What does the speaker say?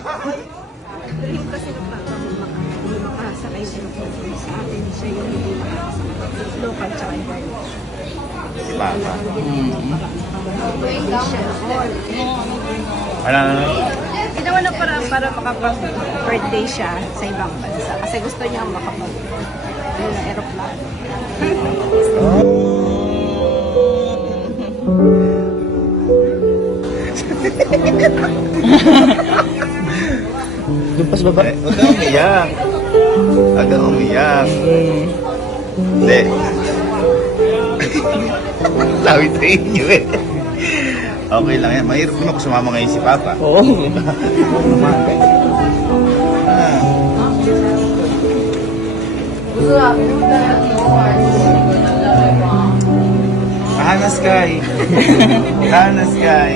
Dream kasi ng papa mo makasakay sa aeroplano. Sa atin, siya yung hindi makasakay. Local tsaka international. Si Papa. Siya all. Ano? Ginawa na para makapag-birthday siya sa ibang bansa. Kasi gusto niya makapag aeroplano. Lumpas baba. Huwag kang umiyak. Huwag kang umiyak. Hindi. Lawit sa inyo eh. Okay lang yan. Mahirap naman kung sumama ngayon si Papa. Oo. Ah. Hana Sky. Hana Sky.